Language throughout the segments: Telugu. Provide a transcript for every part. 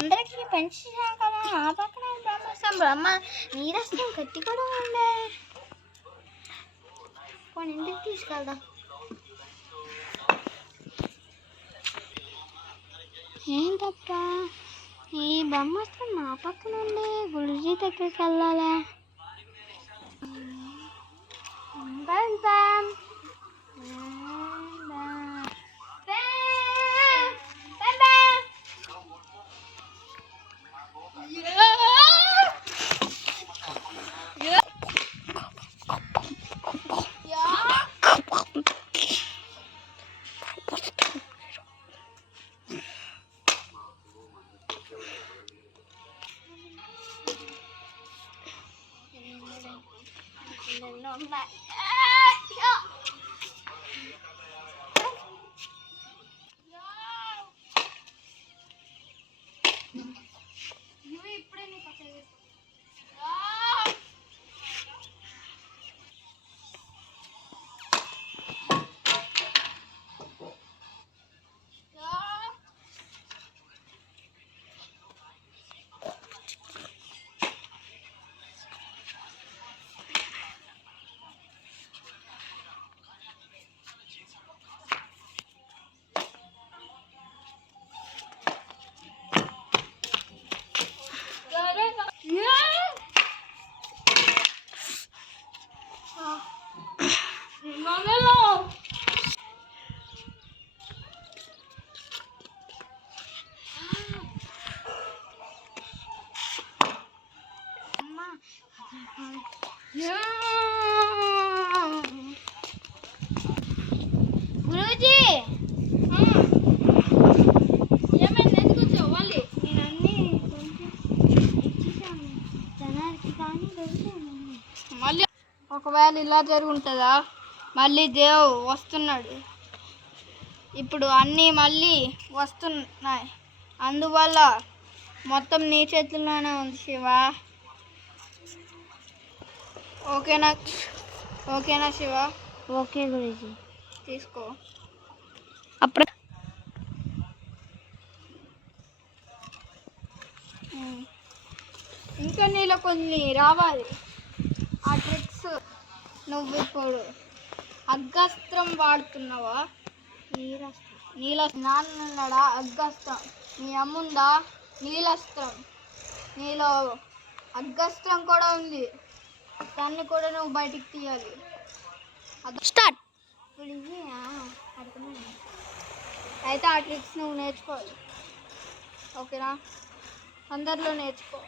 అందరికి పెంచాం కదా, ఆ పక్కన బ్రహ్మాస్త్రం బ్రహ్మ నీరస్తం గట్టి కూడా ఉండే. పోనీ ఇంటికి తీసుకెళ్దాం. ఏంటప్ప ఈ బ్రహ్మాస్త్రం నా పక్కన ఉండే, గురుజీ దగ్గరికి వెళ్ళాలా? గురూజీ ఏమైంది? ఎందుకు వచ్చావు? మళ్ళీ నేను అన్నీ ఇచ్చేసాను జనానికి, కానీ మళ్ళీ ఒకవేళ ఇలా జరుగుంటుందా? మళ్ళీ దేవ్ వస్తున్నాడు. ఇప్పుడు అన్నీ మళ్ళీ వస్తున్నాయి, అందువల్ల మొత్తం నీ చేతుల్లోనే ఉంది శివ. ఓకేనా? ఓకేనా శివ? ఓకే గురూజీ, తీసుకో. అప్పుడు ఇంకా నీలో కొన్ని రావాలి ఆ ట్రిక్స్. నువ్వు ఇప్పుడు అగ్గాస్త్రం వాడుతున్నావా? నాన్నడా అగ్గాస్త్రం? నీ అమ్ముందా నీలస్త్రం? నీలో అగ్గాస్త్రం కూడా ఉంది, దాన్ని కూడా నువ్వు బయటికి తీయాలి. స్టార్ట్. అయితే ఆ ట్రిక్స్ నువ్వు నేర్చుకోవాలి, ఓకేనా? అందరిలో నేర్చుకో.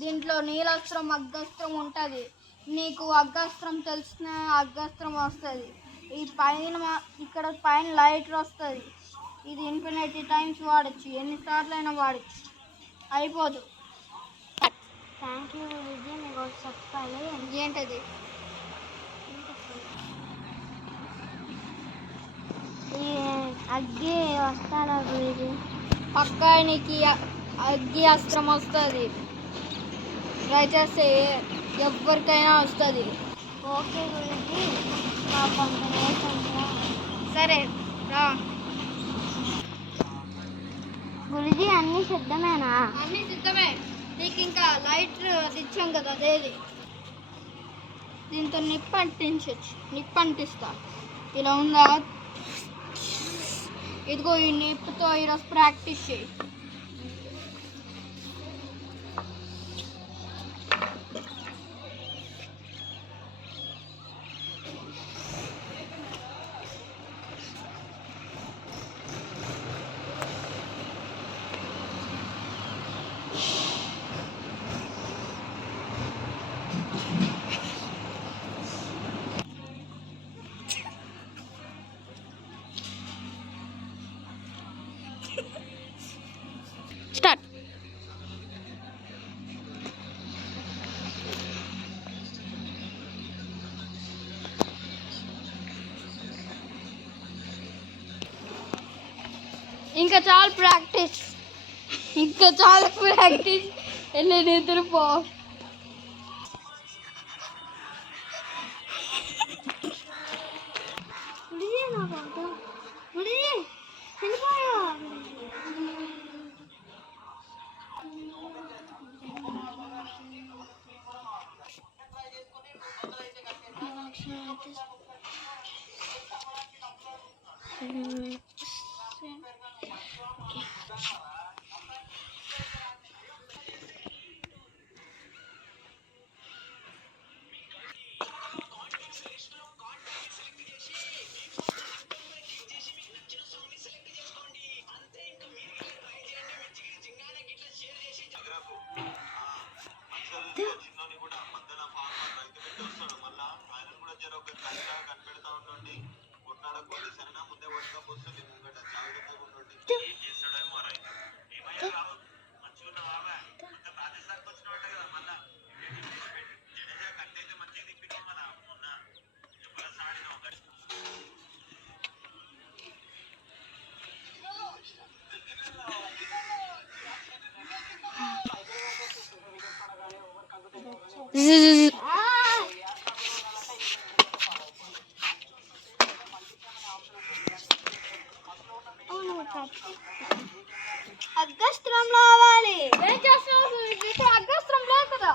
దీంట్లో నీలాస్త్రం అగ్గాస్త్రం ఉంటుంది. నీకు అగ్గాస్త్రం తెలిసిన అగ్గాస్త్రం వస్తుంది. ఈ పైన ఇక్కడ పైన లైటర్ వస్తుంది. ఇది ఇన్ఫినిటీ టైమ్స్ వాడచ్చు, ఎన్నిసార్లు అయినా వాడచ్చు, అయిపోదు. Thank you Guruji. మీకు చెప్పాలి. ఏంటది? అగ్గి వస్తాడా గురూజీ? పక్కా నీకు అగ్గి అస్త్రం వస్తుంది. ట్రై చేస్తే ఎవరికైనా వస్తుంది. ఓకే గురూజీ, సరే రా. గురూజీ అన్నీ సిద్ధమేనా? అన్నీ సిద్ధమే. నీకు ఇంకా లైట్ ఇచ్చాం కదా, అదేది. దీంతో నిప్పు అంటిస్తా. ఇలా ఉందా? ఇదిగో ఈ నిప్పుతో ఈరోజు ప్రాక్టీస్ చేయి. స్టార్ట్. ఇంకా చాలా ప్రాక్టీస్, వెళ్ళి నిద్రపో. అగ్గస్త్రంలో అవ్వాలి. ఏం చేస్తున్నావు? ఇక్కడ అగ్గస్త్రం లేదు కదా.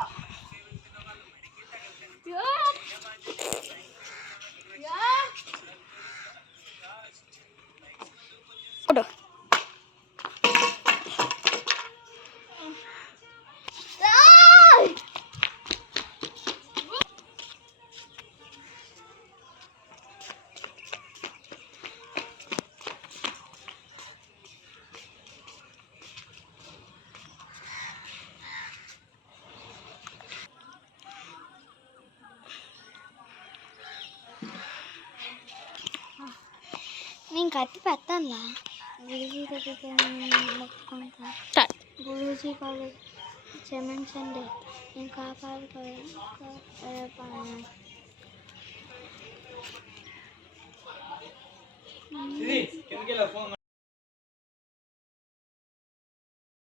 నేను కట్టి పెట్టాలా? గురూజీ దగ్గరికి మొక్కుకుంటా. గురూజీ కాలేజ్ క్షమించండి, నేను కాపాడుకోలేకపోయాను.